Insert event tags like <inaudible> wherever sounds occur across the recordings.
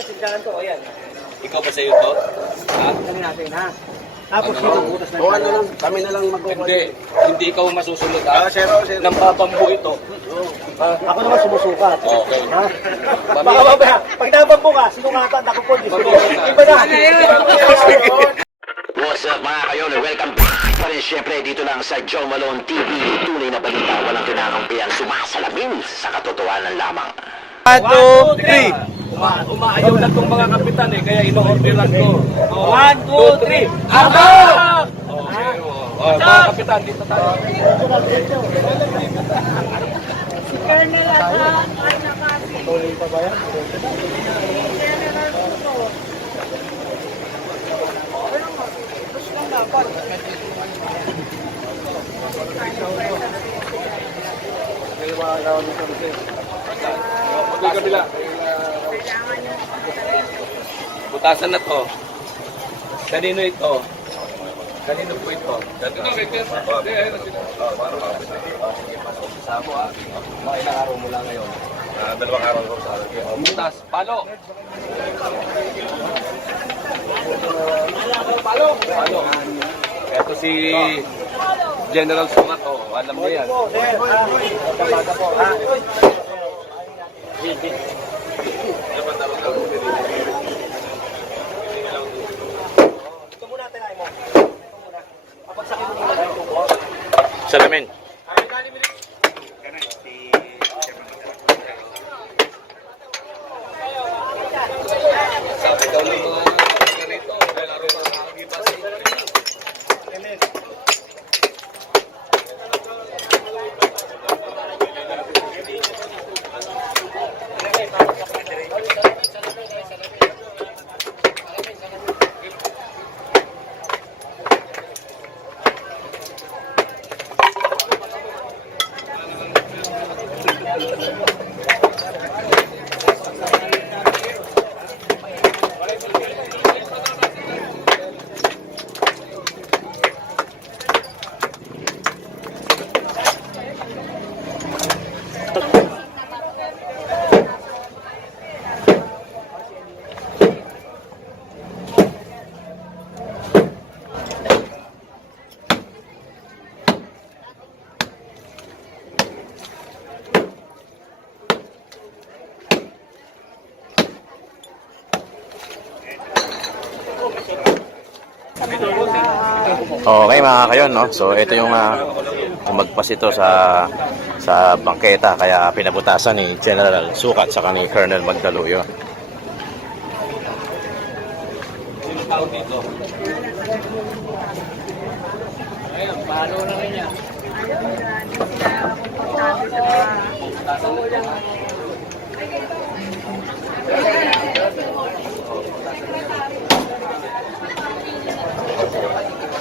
natin, tindahan to. Ayan. Ikaw ba sa'yo to? Ha? Dali natin, ha? Tapos dito, butas na O ano lang, kami na lang magkukuha. Hindi. Hindi ikaw masusunod Ah, ha? zero, zero. Nang ito. Ako naman sumusukat. Okay. Ha? Baka mamaya, pag nabambo ka, sinukatan, ako po, Iba na. What's up mga kayon? Welcome back pa rin syempre dito lang sa Joe Malone TV. Tunay na balita, walang kinakampihan, sumasalamin sa katotohanan lamang. One, two, three. Uma umaayaw na itong mga kapitan eh, kaya ino-orderan ko. Oh, One, two, three. Atak! Okay, oh. Oh, mga kapitan, dito tayo. Magay kabila. Butasan na to. Kanino ito? Kanino po ito? Kanino ito? Sabo ah. Mga ilang araw mula ngayon. dalawang araw ko sa akin. Butas. Palo. Palo. Palo. Ito si General Sumat. Oh, alam mo yan. Sir, po, ha? Ito muna, tinay mo. Ito muna. Kapagsakin mo muna ito po. Salamin. Sabi daw ng mga dahil araw mga kakagibas. Okay mga kayon, no? So ito yung uh, magpas ito sa sa bangketa kaya pinabutasan ni General Sukat sa ni Colonel Magdaluyo. Sino tao dito? Ayan, palo na rin yan.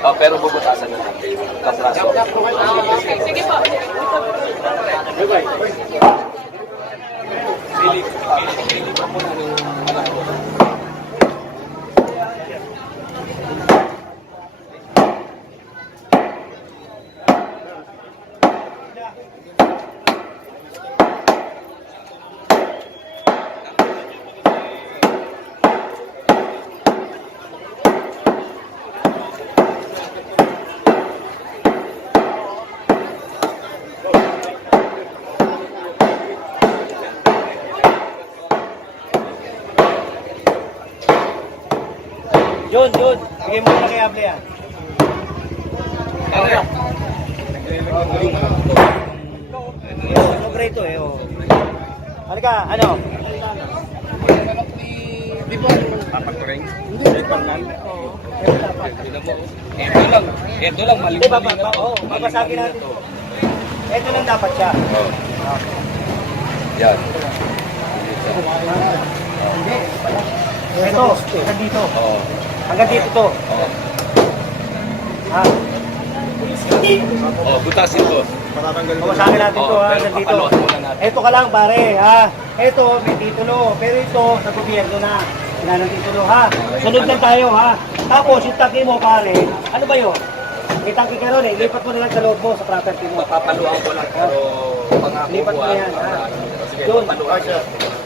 Oh, pero bubutasan na natin. Kapraso. Sige po. Pili, pili, pili pa muna ng anak ko. Yun, yun. Bigay mo na kay Able yan. Ano yan? Sobre ito eh, oh. Halika, ano? Ito lang. Ito lang, Hindi, mali-mali baba, na baba, to. oh, babasagin natin ito. Ito lang dapat siya. Oh. Yan. Ito, hanggang dito. Oh. Hanggang dito to. Oh. Ha? Oh, butasin ko. Babasagin natin to Oh, ha, pero hanggang dito. papaluan muna natin. Ito ka lang pare, ha? Ito, may titulo. Pero ito, sa gobyerno na. Wala ng titulo, ha? Sunod lang tayo, ha? Tapos, yung tangki mo, pare, ano ba yun? May tangki ka ron, eh. Lipat mo na lang sa loob mo, sa property mo. Papaluan ko lang pero pangako Lipat mo yan, ha? Sige, Yun. papaluan.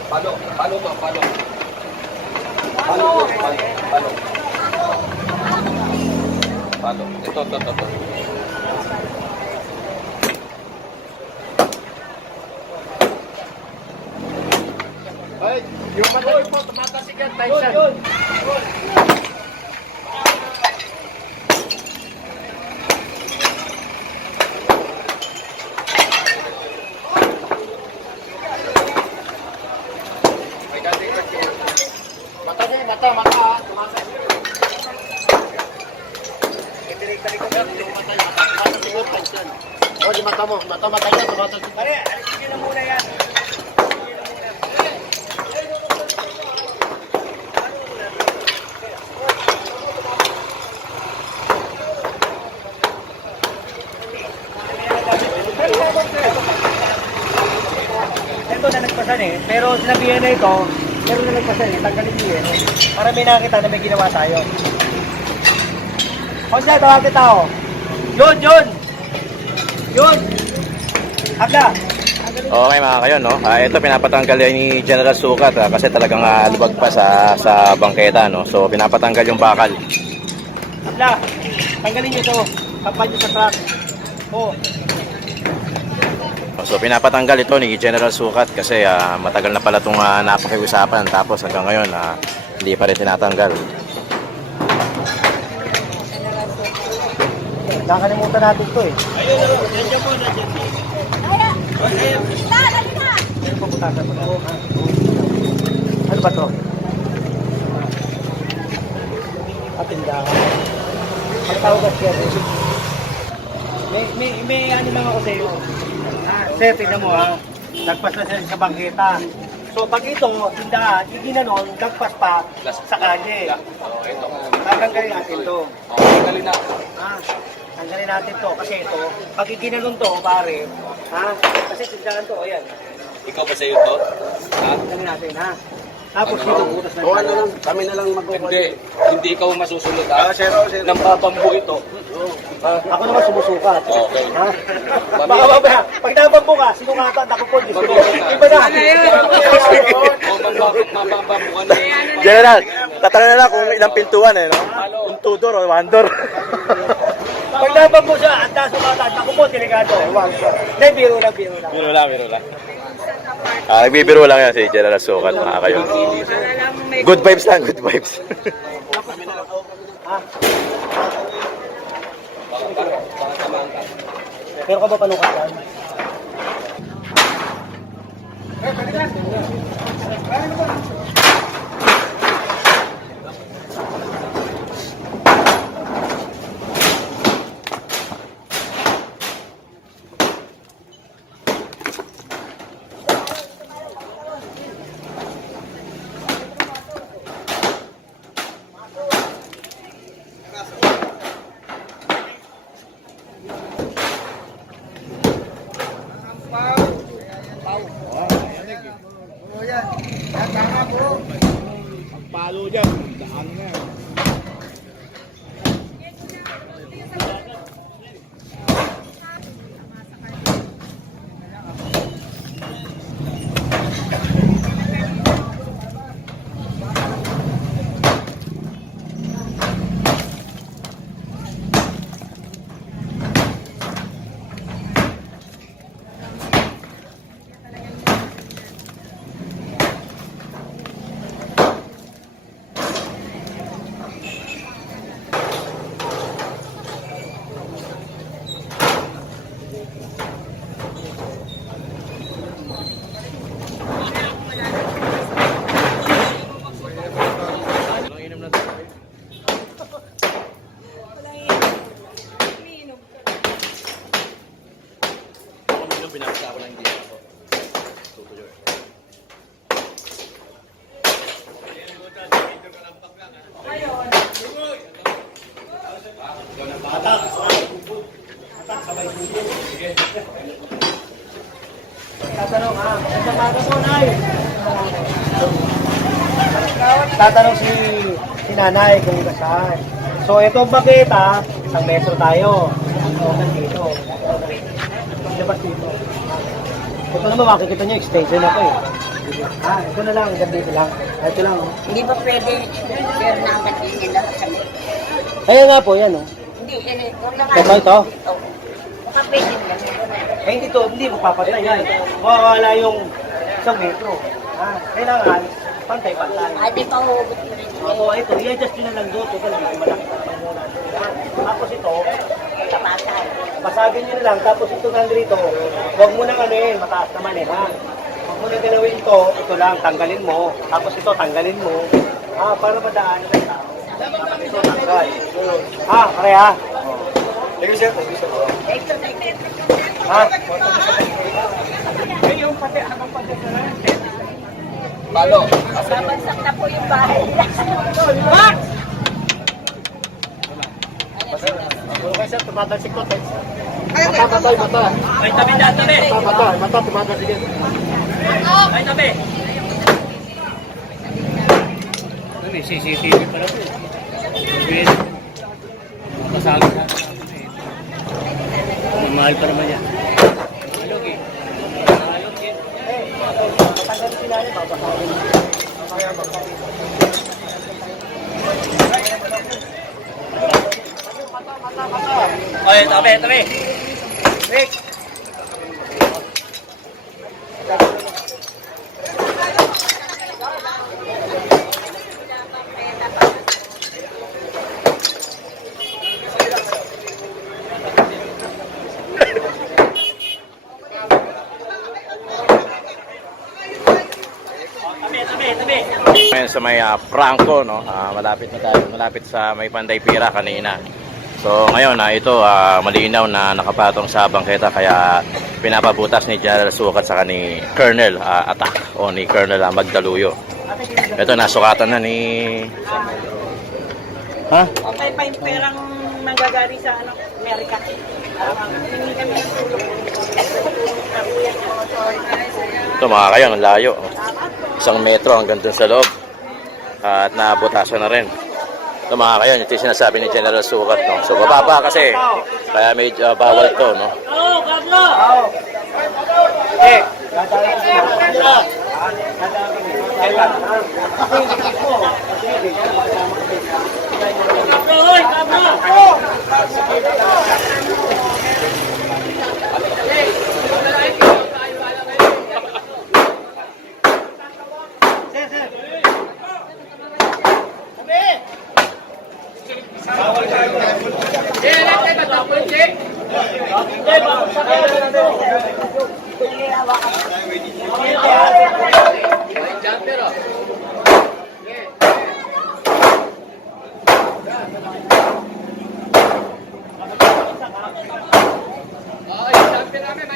Palo, palo to, palo. Palo. Palo. Palo. Ito, ito, ito. ito. Pare, alisin na muna yan. Ito na nagpasan eh, pero sinabihan na ito, meron na nagpasan eh, tanggalin niyo eh. Para may nakita na may ginawa tayo. Honda, tawag kita oh. Yun, yun! Yun! Abla! Okay mga kayon, no? Ah, ito pinapatanggal yan ni General Sukat ah, kasi talagang ah, lubag pa sa sa bangketa, no? So pinapatanggal yung bakal. Abla! Tanggalin niyo ito. Kapan niyo sa truck. Oh, So pinapatanggal ito ni General Sukat kasi ah, matagal na pala itong uh, napakiusapan tapos hanggang ngayon ah, hindi pa rin tinatanggal. nakalimutan natin ito eh. Ano pa butasan mo na? Ano ba to? Patindahan. Ang tawag at siya rin. May, may, may ano lang ako sa. Ah, sir, tignan mo ha. Nagpas na sila sa bangketa. So pag ito, tindahan, hindi na nun, nagpas pa sa kalye. Oh, ito. Tatanggalin natin to. Oh, tanggalin natin. Ah, tanggalin natin to kasi ito, pag iginanon to, pare, ha? Kasi tindahan to, ayan. Ikaw ba sa'yo to? Ha? Tanggalin natin, ha? Tapos dito, butas na O ano lang, kami na lang mag Hindi. Hindi ikaw masusunod ha? Zero, zero. Nang babambo ito. Ako naman sumusukat. Okay. Ha? Baka mamaya, pag nabambo ka, sinungatan, ako po. Iba na. Ka. General, tatangan na lang kung ilang pintuan eh, no? Kung two door o one door. <laughs> Pag nabambo siya, anda sumatan, ako po, delikado. Hindi, biro lang, biro lang. biro lang, biro lang. Ah, nagbibiro lang yan si General Sukat, mga kayon. Good vibes lang, good vibes. Pero ka ba panukasan? Tatanong ha, sa mga po, Nay. Tatanong si, si nanay kung saan. So ito ang bakita, isang metro tayo. So nandito. Labas dito. Ito naman makikita nyo, extension na to eh. Ah, ito na lang, ganito lang. Ah, Ito lang. oh. Hindi ba pwede share na ang ganyan lang sa Kaya nga po, yan oh. Hindi, eh, ito lang. Ito ba ito? Oo. Eh, hindi to, hindi mo papatay yan. Mawawala yung isang metro. Ah, kailangan, pantay-pantay. Ay, di pa hugot. Opo, ito, i-adjust nyo na lang doon. Ito lang, malaki. Ah, Tapos ito, pasagin nyo na lang. Tapos ito nandito, huwag mo nang ano yun, mataas naman eh, ha? Huwag mo nang galawin ito, ito lang, tanggalin mo. Tapos ito, tanggalin mo. Ah, para madaan ng tao. Tapos ito, tanggal. Ah, pare ha? Ito na ito. Ha? Babagsak na po yung bahay. Max! Puro kayo sir, tumatalsik ko. Mata, mata, mata. May tabi na, tabi. Mata, mata, mata, tumatalsik. May tabi. May CCTV pala po. Pwede. Masagin na. Mahal pa naman yan. Alog eh. Alog eh. Matanggalin sila yun, babasagin. Mamaya babasagin. Oy, tabi, tabi. Rick! Tabi, tabi, tabi. Ngayon sa may ah, Franco, no? Ah, malapit na tayo, malapit sa may Panday Pira kanina. So ngayon, ah, ito ah, malinaw na nakapatong sa bangketa kaya pinapabutas ni General Sukat sa ni Colonel ah, Attack o ni Colonel ah, Magdaluyo. Ito nasukatan na ni Ha? Okay pa yung perang manggagaling sa ano, Amerika. Hindi kami ng tulong. Ito mga kayo, ang layo. Isang metro hanggang dun sa loob. At nabutasan na rin. Ito mga kayo, ito yung sinasabi ni General Sukat. No? So bababa kasi, kaya medyo ah, bawal ito. No? Oh, Ay, está, espérame,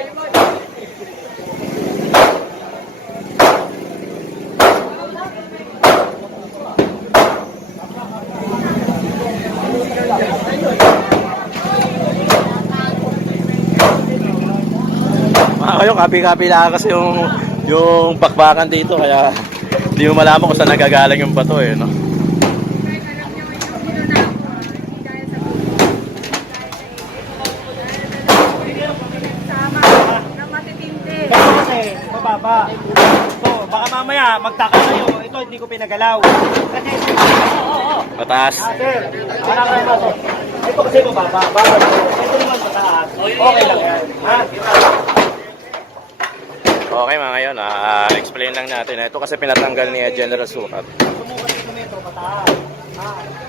Mga kayo, kapi-kapi lang kasi yung, yung bakbakan dito. Kaya hindi mo malaman kung saan nagagaling yung bato eh. No? Mababa. So, baka mamaya, magtaka kayo. Ito, hindi ko pinagalaw. Kasi, Mataas. ah, sir, para kayo maso. Ito kasi mababa. Ito. Ito naman mataas. Okay lang yan. Ha? Okay mga ngayon, ah, explain lang natin. Ito kasi pinatanggal ni General Sukat.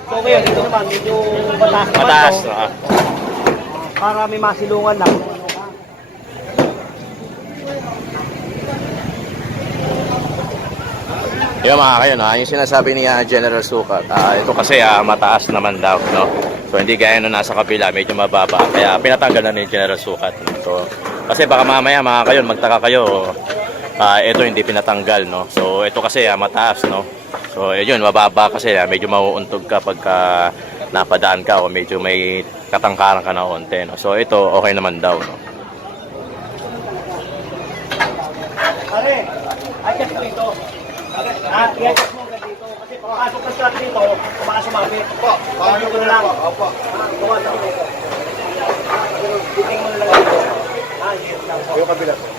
So, ngayon, ito naman, medyo mataas naman Mataas. No? ah. Para may masilungan lang. Yung mga kayo, no? yung sinasabi ni ah, General Sukat, ah, ito kasi ah, mataas naman daw. No? So hindi gaya nung nasa kapila, medyo mababa. Kaya pinatanggal na ni General Sukat. So, kasi baka mamaya mga kayo, magtaka kayo, ah, ito hindi pinatanggal. No? So ito kasi ah, mataas. No? So yun, mababa kasi ah, medyo mauuntog ka pagka napadaan ka o medyo may katangkaran ka na onte. No? So ito, okay naman daw. No? Pare, adjust mo ito. Ah, i-adjust mo dito. Kasi pagkasok ng truck dito, baka sumabit. Opo, paano ko na lang. Opo. Tuwas ako dito. Biting mo na lang dito.